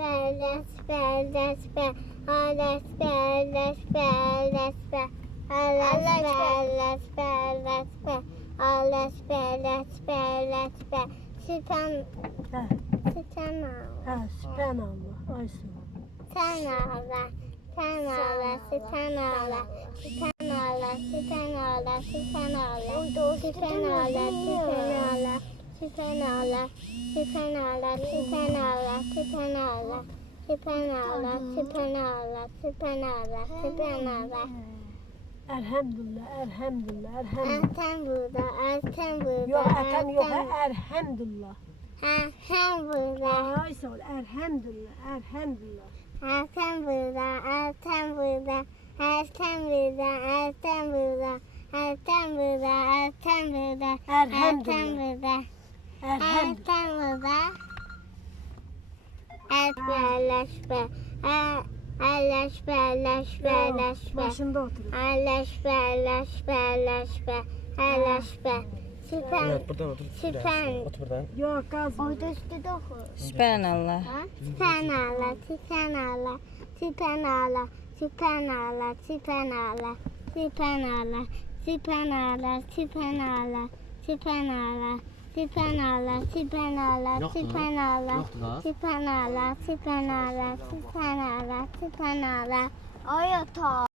Oh, spell, oh, let's spell, let's spell, let's spell, oh, let's spell, let's spell, let's spell. Süpen, Ha, süpen ağla, ha subhanallah. Aysun. sen ağla, sen ağla, süpen ağla, süpen ağla, süpen ağla, süpen ağla, süpen ağla, süpen ağla, süpen ağla, süpen ağla, süpen ağla, süpen ağla. Süpen Subhanallah, Subhanallah, Subhanallah, Subhanallah. Supernova. Elhamdülillah, elhamdülillah, elhamdülillah. Ertem burada, Ertem burada. Yok, Ertem yok, elhamdülillah. Elhamdülillah. Ay sağ elhamdülillah, elhamdülillah. Ertem burada, Ertem burada, Ertem burada, Ertem burada. Ertem burada, Ertem burada, Ertem burada. Ertem burada. Elleşme, elleşme, Yok, elleşme. Başında oturuyor. Elleşme, elleşme, elleşme, elleşme. Süper, Evet buradan otur. süper. Otur buradan. Yok gaz. Orada üstü dokuz. Sübhanallah. Süper ağla, süper ağla, süper ağla, süper ağla, süper Sübhanallah, Sübhanallah, Sübhanallah, Sübhanallah, Sübhanallah, Sübhanallah, Sübhanallah. Oy oto.